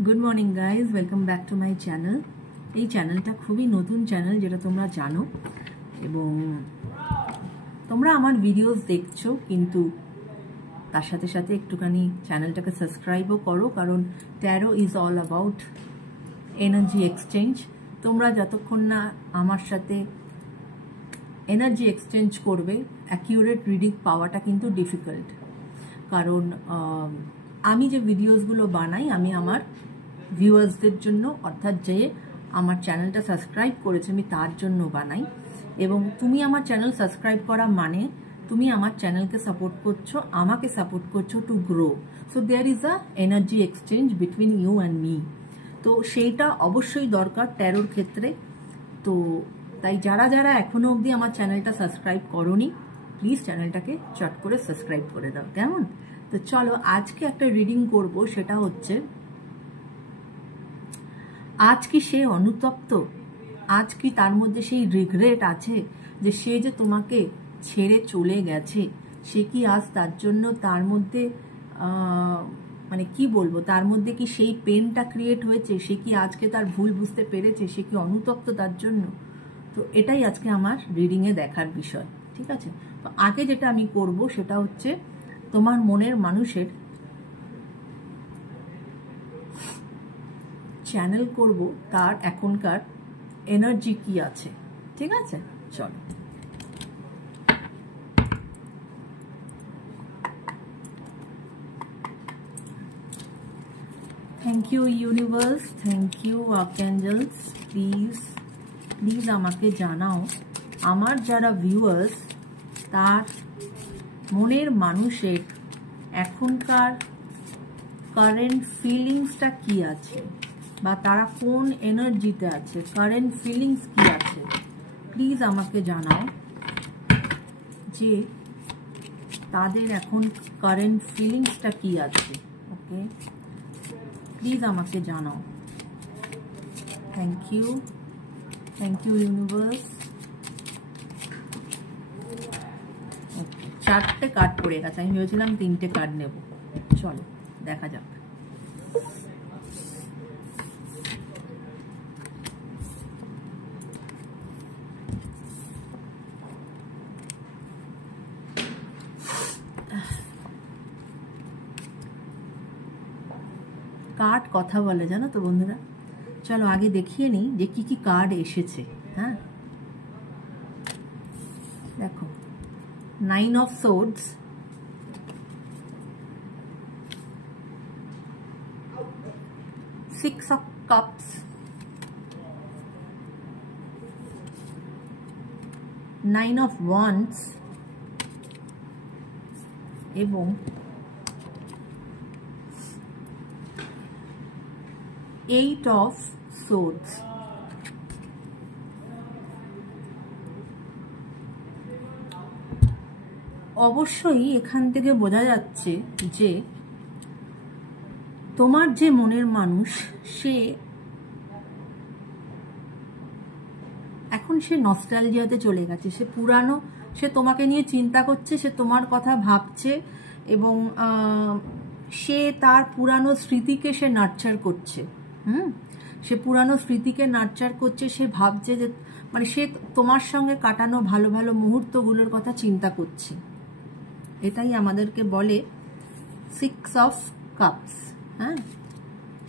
Good morning guys, welcome back to my channel. এই চ্যানেলটা খুবই নতুন চ্যানেল, যেটা তোমরা জানো, এবং তোমরা আমার ভিডিওস দেখছো, কিন্তু তার সাথে সাথে একটুখানি চ্যানেলটাকে সাবস্ক্রাইবও করো, কারণ taro is all about energy exchange. তোমরা যতক্ষণ না আমার সাথে এনার্জি এক্সচেঞ্জ করবে, অ্যাকিউরেট রিডিং পাওয়াটা কিন্তু ডিফিকাল্ট। কারণ আমি যে ভিডিওসগুলো বানাই, আমি আমার ভিউয়ার্সদের জন্য, অর্থাৎ যে আমার চ্যানেলটা সাবস্ক্রাইব করেছে, আমি তার জন্য বানাই। এবং তুমি আমার চ্যানেল সাবস্ক্রাইব করা মানে তুমি আমার চ্যানেলকে সাপোর্ট করছো, আমাকে সাপোর্ট করছো to grow. So there is a energy exchange between you and me. তো সেইটা অবশ্যই দরকার ট্যারোর ক্ষেত্রে। তো তাই যারা যারা এখনো অবধি আমার চ্যানেলটা সাবস্ক্রাইব করোনি, প্লিজ চ্যানেলটাকে চট করে সাবস্ক্রাইব করে দাও, কেমন? তো চলো আজকে একটা রিডিং করব, সেটা হচ্ছে আজ কি সে অনুতপ্ত? আজ কি তার মধ্যে সেই রিগ্রেট আছে যে সে যে তোমাকে ছেড়ে চলে গেছে? সে কি আজ তার জন্য তার মধ্যে মানে কি বলবো, তার মধ্যে কি সেই পেনটা ক্রিয়েট হয়েছে? সে কি আজকে তার ভুল বুঝতে পেরেছে? সে কি অনুতপ্ত তার জন্য? তো এটাই আজকে আমার রিডিংয়ে দেখার বিষয়, ঠিক আছে? তো আগে যেটা আমি করব সেটা হচ্ছে তোমার মনের মানুষের চ্যানেল করব, তার এখনকার এনার্জি কি আছে, ঠিক আছে? চলো। Thank you universe, thank you archangels. Please আমাকে জানাও, আমার যারা ভিউয়ার্স, তার মনের মানুষের এখনকার কারেন্ট ফিলিংসটা কি আছে, বা তারা কোন এনার্জিতে আছে, কারেন্ট ফিলিংস কি আছে। প্লিজ আমাকে জানাও যে তাদের এখন কারেন্ট ফিলিংসটা কি আছে। ওকে, প্লিজ আমাকে জানাও। Thank you universe. ওকে, 4টে কার্ড পড়ে গেছে, আমি ভেবেছিলাম 3টে কার্ড নেব। চলো দেখা যাক। কার্ড কথা বলে, জানো তো বন্ধুরা। চলো আগে দেখিয়ে নিই যে কি কি কার্ড এসেছে। হ্যাঁ, দেখো, 9 of swords, Six of Cups, 9 of Wands এবং 8 of Swords। অবশ্যই এখান থেকে বোঝা যাচ্ছে যে তোমার যে মনের মানুষ, সে এখন সে নস্টালজিয়াতে চলে গেছে। সে পুরানো, সে তোমাকে নিয়ে চিন্তা করছে, সে তোমার কথা ভাবছে, এবং সে তার পুরানো স্মৃতিকে সে নার্চার করছে। সে পুরানো স্মৃতিকে নার্চার করছে। সে ভাবছে যে, মানে সে তোমার সঙ্গে কাটানো ভালো ভালো মুহূর্তগুলোর কথা চিন্তা করছে। এটাই আমাদেরকে বলে 6 অফ কাপস। হ্যাঁ,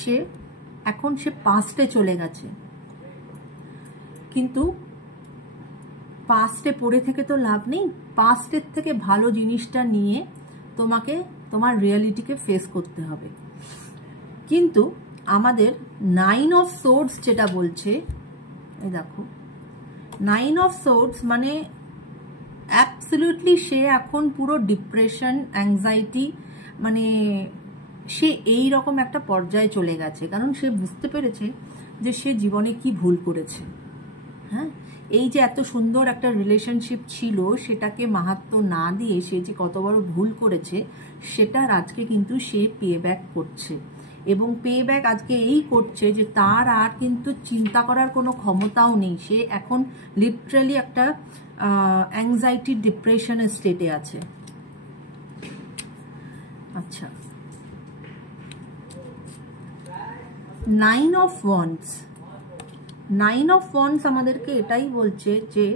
সে এখন সে পাস্টে চলে গেছে, কিন্তু পাস্টে পড়ে থেকে তো লাভ নেই। পাস্টের থেকে ভালো জিনিসটা নিয়ে তোমাকে তোমার রিয়ালিটিকে ফেস করতে হবে। কিন্তু আমাদের 9 অফ সোর্ডস যেটা বলছে, এই দেখো, 9 অফ সোর্ডস মানে অ্যাবসলিউটলি সে এখন পুরো ডিপ্রেশন, অ্যাংজাইটি, মানে সে এই রকম একটা পর্যায়ে চলে গেছে। কারণ সে বুঝতে পেরেছে যে সে জীবনে কি ভুল করেছে। হ্যাঁ, এই যে এত সুন্দর একটা রিলেশনশিপ ছিল, সেটাকে মাহাত্ম্য না দিয়ে সে যে কত বড় ভুল করেছে, সেটার আজকে কিন্তু সে পে ব্যাক করছে। এবং পে ব্যাক আজকে এই করছে যে তার আর কিন্তু চিন্তা করার কোনো ক্ষমতাও নেই। সে এখন লিটারালি একটা অ্যাংজাইটি ডিপ্রেশনের স্টেটে আছে। আচ্ছা, nine of wands, nine of wands আমাদেরকে এটাই বলছে যে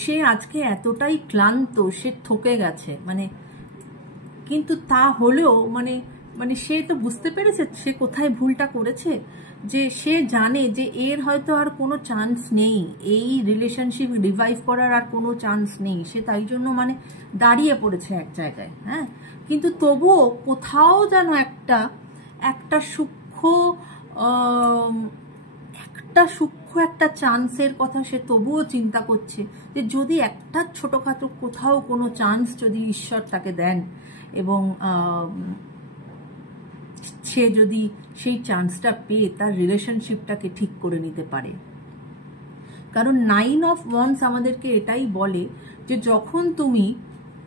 সে আজকে এতটাই ক্লান্ত, সে থকে গেছে, মানে কিন্তু তা হলেও মানে মানে সে তো বুঝতে পেরেছে সে কোথায় ভুলটা করেছে, যে সে জানে যে এর হয়তো আর কোনো চান্স নেই, এই রিলেশনশিপ রিভাইভ করার আর কোনো চান্স নেই, সে তাই জন্য মানে দাঁড়িয়ে পড়েছে এক জায়গায়। হ্যাঁ, কিন্তু তবুও কোথাও যেন একটা একটা সূক্ষ্ম একটা চান্সের কথা সে তবুও চিন্তা করছে, যে যদি একটা ছোটখাটো কোথাও কোনো চান্স যদি ঈশ্বর তাকে দেন এবং সে যদি সেই চান্সটা পেয়ে তার রিলেশনশিপটাকে ঠিক করে নিতে পারে। কারণ নাইন অফ ওয়ান্ডস আমাদেরকে এটাই বলে যে যখন তুমি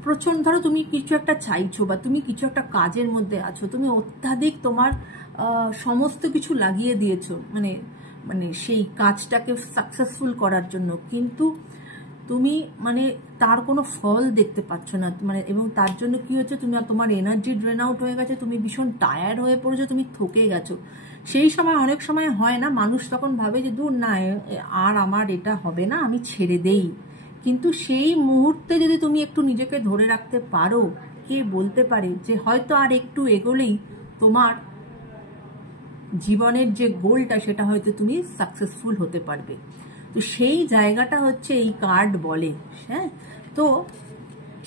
প্রচন্ড, ধরো তুমি কিছু একটা চাইছো বা তুমি কিছু একটা কাজের মধ্যে আছো, তুমি অত্যাধিক তোমার সমস্ত কিছু লাগিয়ে দিয়েছো মানে মানে সেই কাজটাকে সাকসেসফুল করার জন্য, কিন্তু তুমি মানে তার কোনো ফল দেখতে পাচ্ছ না, মানে এবং তার জন্য কি হচ্ছে, তুমি তোমার এনার্জি ড্রেন আউট হয়ে গেছে, তুমি ভীষণ টায়ার্ড হয়ে পড়েছো, তুমি থকে গেছো। সেই সময় অনেক সময় হয় না, মানুষ তখন ভাবে যে দূর না, আর আমার এটা হবে না, আমি ছেড়ে দেই। কিন্তু সেই মুহূর্তে যদি তুমি একটু নিজেকে ধরে রাখতে পারো, কে বলতে পারে যে হয়তো আর একটু এগোলেই তোমার জীবনের যে গোলটা সেটা হয়তো তুমি সাকসেসফুল হতে পারবে। তো সেই জায়গাটা হচ্ছে এই কার্ড বলে। হ্যাঁ, তো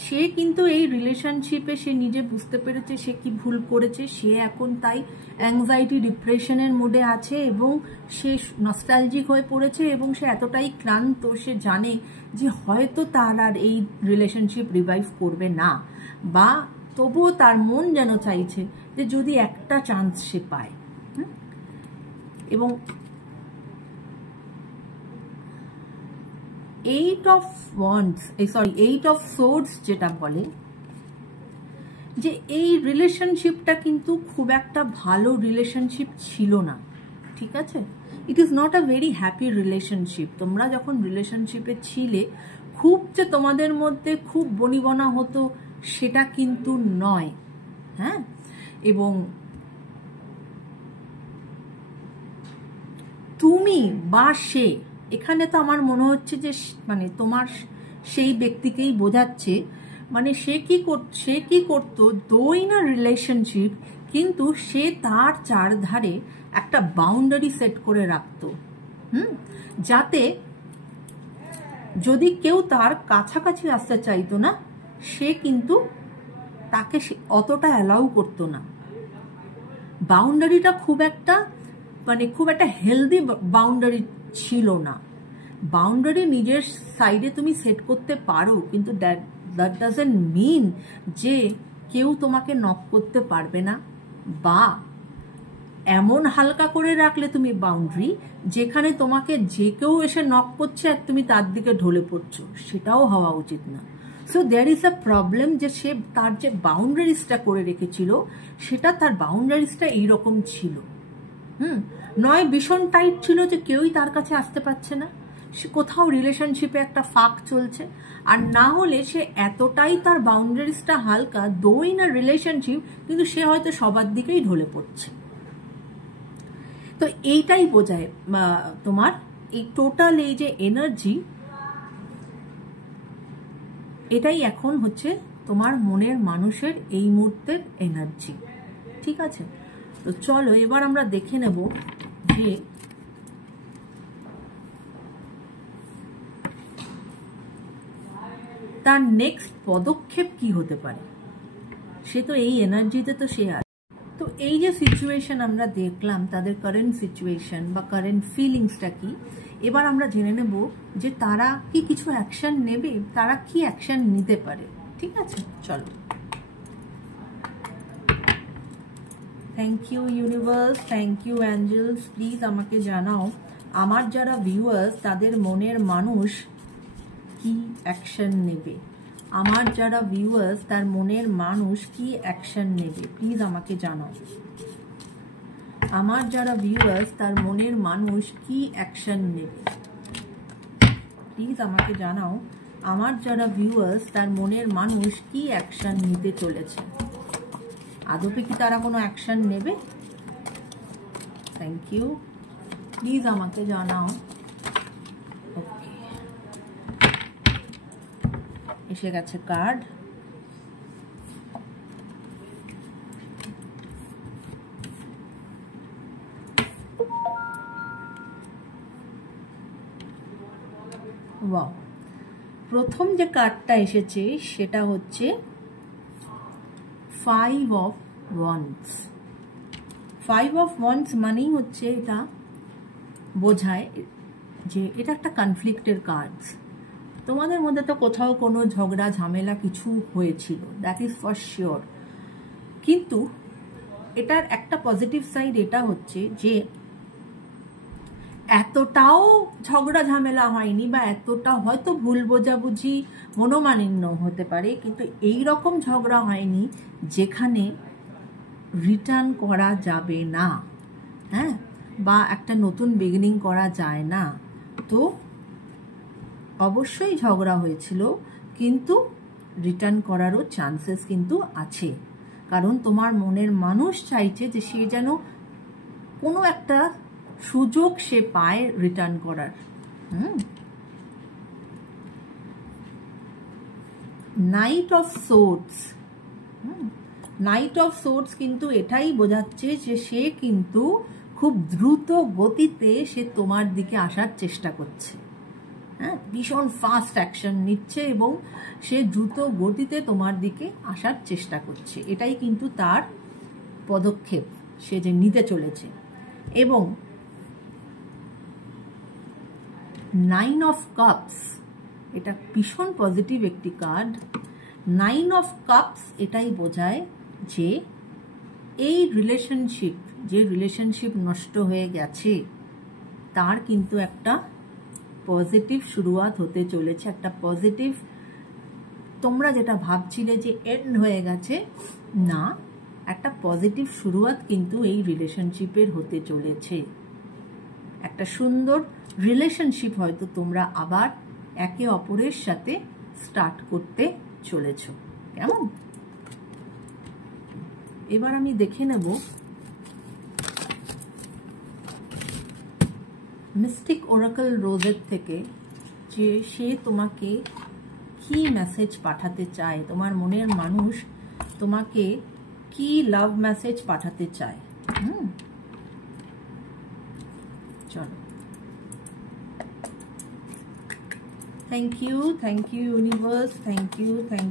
সে কিন্তু এই রিলেশনশিপে সে নিজে বুঝতে পেরেছে সে কি ভুল করেছে, সে এখন তাই অ্যাংজাইটি ডিপ্রেশনের মুডে আছে এবং সে নস্টালজিক হয়ে পড়েছে এবং সে এতটাই ক্লান্ত, সে জানে যে হয়তো তার আর এই রিলেশনশিপ রিভাইভ করবে না, বা তবুও তার মন যেন চাইছে যে যদি একটা চান্স সে পায়। এবং eight of wands, eight of swords যেটা বলে যে এই রিলেশনশিপটা কিন্তু খুব একটা ভালো রিলেশনশিপ ছিল না, ঠিক আছে? It is not a very happy relationship. তোমরা যখন রিলেশনশিপে ছিলে খুব যে তোমাদের মধ্যে খুব বনিবনা হতো সেটা কিন্তু নয়। হ্যাঁ, এবং তুমি বা সে, এখানে তো আমার মনে হচ্ছে যে মানে তোমার সেই ব্যক্তিকেই বোঝাচ্ছে, মানে সে কি করতো, দো ইন আ রিলেশনশিপ, কিন্তু সে তার চারধারে একটা বাউন্ডারি সেট করে রাখতো, যাতে যদি কেউ তার কাছাকাছি আসতে চাইতো না, সে কিন্তু তাকে অতটা অ্যালাউ করতো না। বাউন্ডারিটা খুব একটা হেলদি বাউন্ডারি ছিল না। বাউন্ডারি নিজের সাইডে তুমি সেট করতে পারো, কিন্তু দ্যাট ডাজন্ট মিন যে কেউ তোমাকে নক করতে পারবে না, বা এমন হালকা করে রাখলে তুমি বাউন্ডারি যেখানে তোমাকে যে কেউ এসে নক করছে আর তুমি তার দিকে ঢলে পড়ছো, সেটাও হওয়া উচিত না। So there is a problem যে সে তার যে বাউন্ডারিজটা করে রেখেছিল সেটা তার বাউন্ডারিজটা এইরকম ছিল। নয় ভীষণ টাইট ছিল যে কেউই তার কাছে আসতে পারছে না, সে কোথাও রিলেশনশিপে একটা ফাঁক চলছে, আর না হলে সে এতটাই তার বাউন্ডারিজটা হালকা, দো ইন আ রিলেশনশিপ, কিন্তু সে হয়তো সবার দিকেই ঢলে পড়ছে। তো এইটাই বোঝায় তোমার এই টোটাল এই যে এনার্জি, এটাই এখন হচ্ছে তোমার মনের মানুষের এই মুহূর্তের এনার্জি, ঠিক আছে? তো চলো এবার আমরা দেখে নেব যে তার নেক্সট পদক্ষেপ কি হতে পারে। সে তো এই এনার্জিতে তো সে আছে। তো এই যে সিচুয়েশন আমরা দেখলাম, তাদের কারেন্ট সিচুয়েশন বা কারেন্ট ফিলিংসটা কি, এবার আমরা জেনে নেব যে তারা কি কিছু অ্যাকশন নেবে, তারা কি অ্যাকশন নিতে পারে, ঠিক আছে? চলো। Thank you universe, thank you angels. Please আমাকে জানাও আমার যারা ভিউয়ার্স তাদের মনের মানুষ কি অ্যাকশন নেবে। আমার যারা ভিউয়ার্স তার মনের মানুষ কি অ্যাকশন নেবে, প্লিজ আমাকে জানাও। আমার যারা ভিউয়ার্স তার মনের মানুষ কি অ্যাকশন নেবে, প্লিজ আমাকে জানাও। আমার যারা ভিউয়ার্স তার মনের মানুষ কি অ্যাকশন নিতে চলেছে। আদপে কি তারা কোনো অ্যাকশন নেবে? থ্যাংক ইউ, প্লিজ আমাকে জানাও। ওকে, এসে গেছে কার্ড। ওয়াও, প্রথম যে কার্ডটা এসেছে সেটা হচ্ছে 5 of Wands। 5 of Wands মানেই হচ্ছে এটা বোঝায় যে এটা একটা কনফ্লিক্টের কার্ড। তোমাদের মধ্যে তো কোথাও কোনো ঝগড়া ঝামেলা কিছু হয়েছিল, দ্যাট ইজ ফর শিওর। কিন্তু এটার একটা পজিটিভ সাইড এটা হচ্ছে যে এতটাও ঝগড়া ঝামেলা হয়নি, বা এতটা হয়তো ভুল বোঝাবুঝি মনোমালিন্য হতে পারে, কিন্তু এই রকম ঝগড়া হয়নি যেখানে রিটার্ন করা যাবে না, হ্যাঁ, বা একটা নতুন বিগিনিং করা যায় না। তো অবশ্যই ঝগড়া হয়েছিল, কিন্তু রিটার্ন করারও চান্সেস কিন্তু আছে, কারণ তোমার মনের মানুষ চাইছে যে সে যেন কোনো একটা সুযোগ সে পায় রিটার্ন করার। Night of swords, night of swords কিন্তু এটাই বোঝাচ্ছে যে সে কিন্তু খুব দ্রুত গতিতে সে তোমার দিকে আসার চেষ্টা করছে, হ্যাঁ, ভীষণ ফাস্ট অ্যাকশন নিচ্ছে এবং সে দ্রুত গতিতে তোমার দিকে আসার চেষ্টা করছে, এটাই কিন্তু তার পদক্ষেপ সে যে নিতে চলেছে। এবং 9 of Cups, এটা ভীষণ পজিটিভ একটি কার্ড। 9 of Cups এটাই বোঝায় যে এই রিলেশনশিপ নষ্ট হয়ে গেছে তার কিন্তু একটা পজিটিভ শুরুয়াত হতে চলেছে, একটা পজিটিভ, তোমরা যেটা ভাবছিলে যে এন্ড হয়ে গেছে, না, একটা পজিটিভ শুরুয়াত কিন্তু এই রিলেশনশিপের হতে চলেছে। একটা সুন্দর রিলেশনশিপ হয়তো তোমরা আবার একে অপরের সাথে স্টার্ট করতে চলেছ, কেমন? এবার আমি দেখে নেব মিস্টিক ওরাকল রোজের থেকে যে সে তোমাকে কি মেসেজ পাঠাতে চায়, তোমার মনের মানুষ তোমাকে কি লাভ মেসেজ পাঠাতে চায়। চলো, thank you universe, thank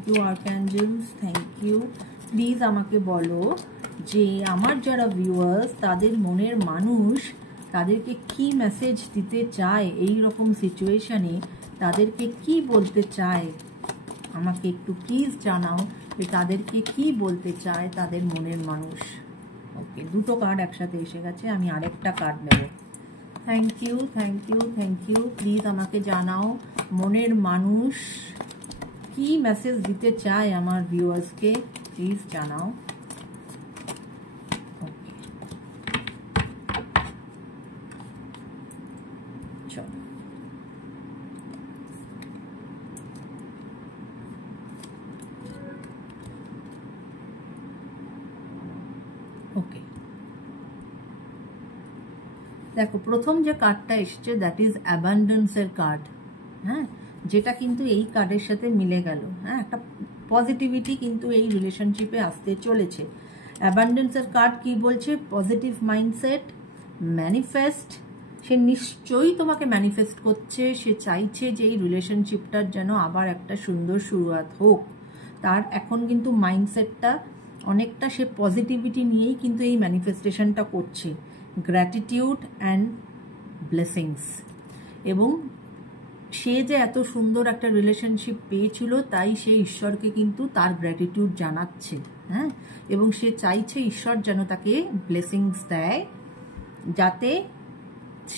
you archangels, thank you. Please আমাকে বলো যে আমার যারা ভিউয়ার্স তাদের মনের মানুষ তাদেরকে কি মেসেজ দিতে চায়, এই রকম সিচুয়েশনে তাদেরকে কি বলতে চায়, আমাকে একটু প্লিজ জানাও যে তাদেরকে কি বলতে চায় তাদের মনের মানুষ। ওকে, দুটো কার্ড একসাথে এসে গেছে, আমি আরেকটা কার্ড নেব। থ্যাংক ইউ, প্লিজ আমাকে জানাও মনের মানুষ কি মেসেজ দিতে চায় আমার ভিউয়ার্সকে, প্লিজ জানাও। ওকে, চলো, ওকে, দেখো প্রথম যে কার্ডটা এসছে দ্যাট ইজ অ্যাবান্ডেন্সের কার্ড, হ্যাঁ, যেটা কিন্তু এই কার্ডের সাথে মিলে গেল, হ্যাঁ, একটা পজিটিভিটি কিন্তু এই রিলেশনশিপে আসতে চলেছে। অ্যাবান্ডেন্সের কার্ড কি বলছে? পজিটিভ মাইন্ডসেট, ম্যানিফেস্ট, সে নিশ্চয়ই তোমাকে ম্যানিফেস্ট করছে, সে চাইছে যে এই রিলেশনশিপটার যেন আবার একটা সুন্দর শুরুয়াত হোক। তার এখন কিন্তু মাইন্ডসেটটা অনেকটা সে পজিটিভিটি নিয়েই কিন্তু এই ম্যানিফেস্টেশনটা করছে, গ্র্যাটিটিউড অ্যান্ড ব্লেসিংস। এবং সে যে এত সুন্দর একটা রিলেশনশিপ পেয়েছিল তাই সে ঈশ্বরকে কিন্তু তার গ্র্যাটিটিউড জানাচ্ছে, হ্যাঁ, এবং সে চাইছে ঈশ্বর যেন তাকে ব্লেসিংস দেয় যাতে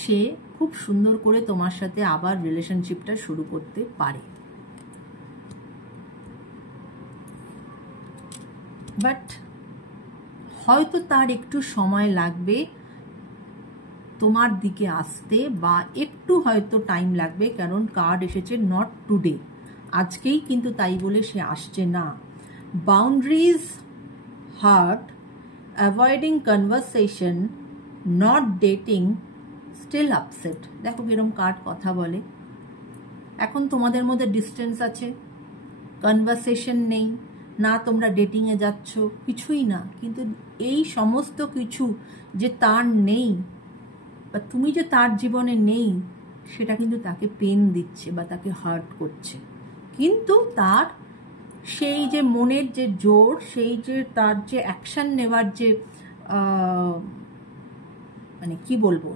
সে খুব সুন্দর করে তোমার সাথে আবার রিলেশনশিপটা শুরু করতে পারে। বাট হয়তো তার একটু সময় লাগবে তোমার দিকে আসতে, বা একটু হয়তো টাইম লাগবে, কারণ কার্ড এসেছে নট টুডে, আজকেই কিন্তু তাই বলে সে আসছে না। Boundaries heart, avoiding conversation, not dating, still upset. দেখো কিরম কার্ড কথা বলে। এখন তোমাদের মধ্যে ডিস্টেন্স আছে, কনভারসেশন নেই, না তোমরা ডেটিংয়ে যাচ্ছ, কিছুই না, কিন্তু এই সমস্ত কিছু যে তার নেই বা তুমি যে তার জীবনে নেই সেটা কিন্তু তাকে পেন দিচ্ছে বা তাকে হার্ট করছে। কিন্তু তার সেই যে মনের যে জোর, সেই যে তার যে অ্যাকশন নেওয়ার যে মানে কি বলবো,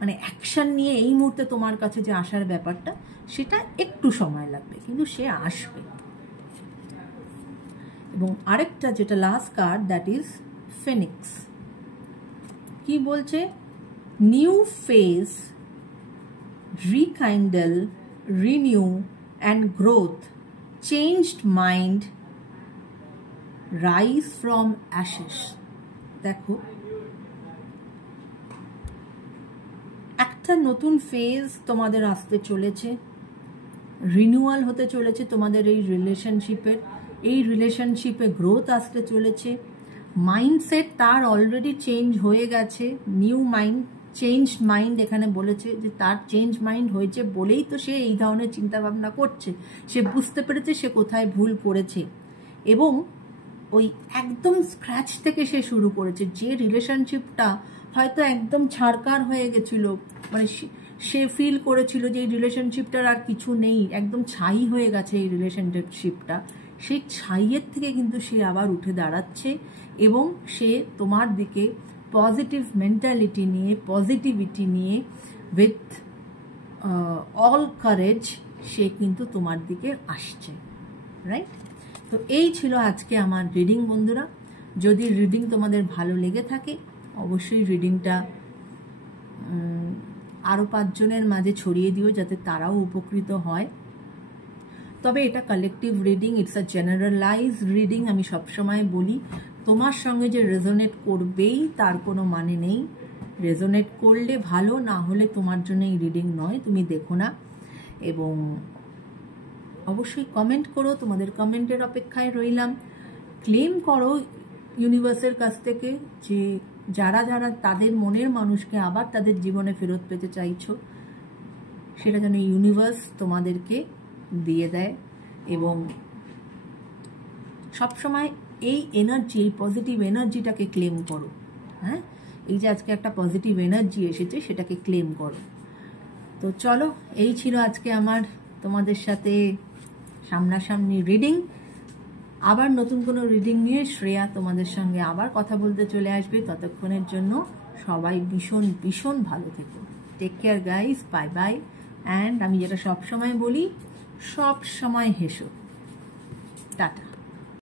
মানে অ্যাকশন নিয়ে এই মুহূর্তে তোমার কাছে যে আসার ব্যাপারটা, সেটা একটু সময় লাগবে, কিন্তু সে আসবে। এবং আরেকটা যেটা last card, that is phoenix. কি বলছে? New phase, rekindle, renew and growth, changed mind, rise from ashes. দেখো একটা নতুন ফেজ তোমাদের আসতে চলেছে, রিনিউয়াল হতে চলেছে তোমাদের এই রিলেশনশিপে গ্রোথ আসতে চলেছে। মাইন্ডসেট তার অলরেডি চেঞ্জ হয়ে গেছে, নিউ মাইন্ড, চেঞ্জড মাইন্ড এখানে বলেছে যে তার চেঞ্জ মাইন্ড হয়েছে বলেই তো সে এই ধরনের চিন্তাভাবনা করছে। সে বুঝতে পেরেছে সে কোথায় ভুল করেছে এবং ওই একদম স্ক্র্যাচ থেকে সে শুরু করেছে। যে রিলেশনশিপটা হয়তো একদম ছাড়কার হয়ে গেছিল, মানে সে ফিল করেছিল যে এই রিলেশনশিপটার আর কিছু নেই, একদম ছাই হয়ে গেছে এই রিলেশনশিপটা, সেই ছাইয়ের থেকে কিন্তু সে আবার উঠে দাঁড়াচ্ছে এবং সে তোমার দিকে পজিটিভ মেন্টালিটি নিয়ে, পজিটিভিটি নিয়ে, উইথ অল কারেজ সে কিন্তু তোমার দিকে আসছে, রাইট? তো এই ছিল আজকে আমার রিডিং বন্ধুরা। যদি রিডিং তোমাদের ভালো লেগে থাকে অবশ্যই রিডিংটা আরও 5 জনের মাঝে ছড়িয়ে দিও যাতে তারাও উপকৃত হয়। তবে এটা collective reading, it's a generalise reading. আমি সবসময় বলি তোমার সঙ্গে যে রেজোনেট করবেই তার কোনো মানে নেই। রেজোনেট করলে ভালো, না হলে তোমার জন্য এই রিডিং নয়, তুমি দেখো না। এবং অবশ্যই কমেন্ট করো, তোমাদের কমেন্টের অপেক্ষায় রইলাম। ক্লেম করো ইউনিভার্সের কাছ থেকে যে যারা যারা তাদের মনের মানুষকে আবার তাদের জীবনে ফেরত পেতে চাইছো, সেটা যেন ইউনিভার্স তোমাদেরকে দিয়ে দেয়। এবং সবসময় এই এনার্জি, এই পজিটিভ এনার্জিটাকে ক্লেম করো। হ্যাঁ, এই যে আজকে একটা পজিটিভ এনার্জি এসেছে সেটাকে ক্লেম করো। তো চলো, এই ছিল আজকে আমার তোমাদের সাথে সামনাসামনি রিডিং। আবার নতুন কোনো রিডিং নিয়ে শ্রেয়া তোমাদের সঙ্গে আবার কথা বলতে চলে আসবে। ততক্ষণের জন্য সবাই ভীষণ ভীষণ ভালো থেকো। Take care guys, bye bye. And আমি যেটা সবসময় বলি, সব সময় হেসো। টাটা।